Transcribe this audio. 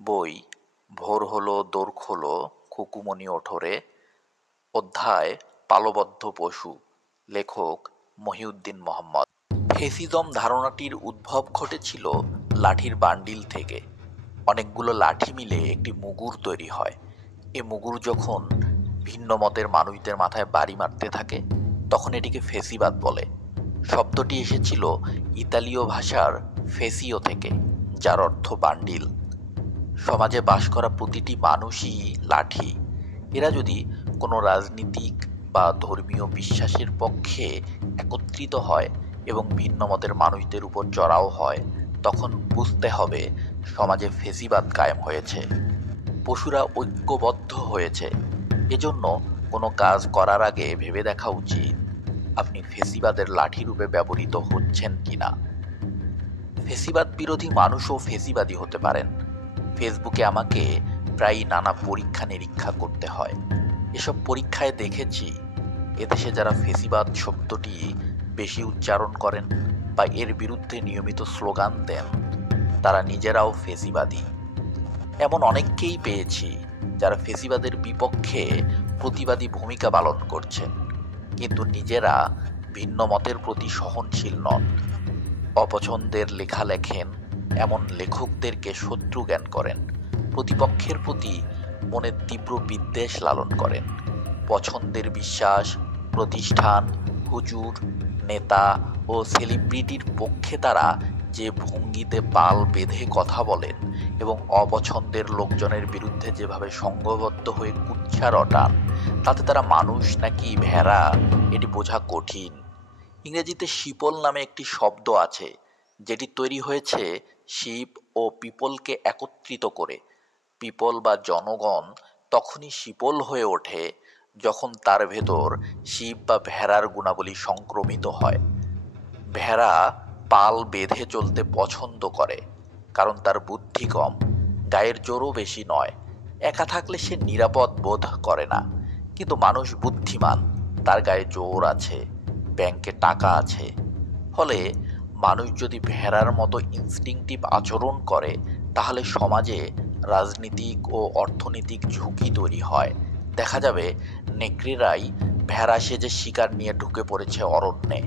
বই ভোর হলো দোর খোলো খুকুমনি ওঠরে। অধ্যায় পালবদ্ধ পশু। লেখক মহিউদ্দিন মোহাম্মদ। ফেসিজম ধারণাটির উদ্ভব ঘটেছিল লাঠির বান্ডিল থেকে। অনেকগুলো লাঠি মিলে একটি মুগুর তৈরি হয়। এ মুগুর যখন ভিন্ন মতের মানুষদের মাথায় বাড়ি মারতে থাকে তখন এটিকে ফেসিবাদ বলে। শব্দটি এসেছিল ইতালীয় ভাষার ফেসিও থেকে, যার অর্থ বান্ডিল। সমাজে বাস করা প্রতিটি মানুষই লাঠি। এরা যদি কোনো রাজনীতিক বা ধর্মীয় বিশ্বাসের পক্ষে একত্রিত হয় এবং ভিন্ন মতের মানুষদের উপর চড়াও হয়, তখন বুঝতে হবে সমাজে ফেসিবাদ কায়েম হয়েছে। পশুরা ঐক্যবদ্ধ হয়েছে। এজন্য কোনো কাজ করার আগে ভেবে দেখা উচিত আপনি ফেসিবাদের লাঠি রূপে ব্যবহৃত হচ্ছেন কিনা। ফেসিবাদ বিরোধী মানুষও ফেসিবাদী হতে পারেন। ফেসবুকে আমাকে প্রায়ই নানা পরীক্ষা নিরীক্ষা করতে হয়। এসব পরীক্ষায় দেখেছি এদেশে যারা ফেসিবাদ শব্দটি বেশি উচ্চারণ করেন বা এর বিরুদ্ধে নিয়মিত স্লোগান দেন, তারা নিজেরাও ফেসিবাদী। এমন অনেককেই পেয়েছি যারা ফেসিবাদের বিপক্ষে প্রতিবাদী ভূমিকা পালন করছেন, কিন্তু নিজেরা ভিন্ন মতের প্রতি সহনশীল নন। অপছন্দের লেখা লেখেন এমন লেখকদেরকে শত্রু জ্ঞান করেন। প্রতিপক্ষের প্রতি মনে তীব্র বিদ্বেষ লালন করেন। পছন্দের বিশ্বাস, প্রতিষ্ঠান, হুজুর, নেতা ও সেলিব্রিটির পক্ষে তারা যে ভঙ্গিতে পাল বেঁধে কথা বলেন এবং অপছন্দের লোকজনের বিরুদ্ধে যেভাবে সংঘবদ্ধ হয়ে কুৎসা রটান, তাতে তারা মানুষ নাকি ভেড়া এটি বোঝা কঠিন। ইংরেজিতে শিপল নামে একটি শব্দ আছে, যেটি তৈরি হয়েছে শিপ ও পিপলকে একত্রিত করে। পিপল বা জনগণ তখনই শিপল হয়ে ওঠে যখন তার ভেতর শিপ বা ভেড়ার গুণাবলী সংক্রমিত হয়। ভেড়া পাল বেঁধে চলতে পছন্দ করে, কারণ তার বুদ্ধি কম, গায়ের জোরও বেশি নয়। একা থাকলে সে নিরাপদ বোধ করে না। কিন্তু মানুষ বুদ্ধিমান, তার গায়ে জোর আছে, ব্যাংকে টাকা আছে। ফলে মানুষ যদি ভেড়ার মতো ইনস্টিংক্টিভ আচরণ করে, তাহলে সমাজে রাজনীতিক ও অর্থনৈতিক ঝুঁকি তৈরি হয়। দেখা যাবে নেকড়েরাই ভেড়া সেজে শিকার নিয়ে ঢুকে পড়েছে অরণ্যে।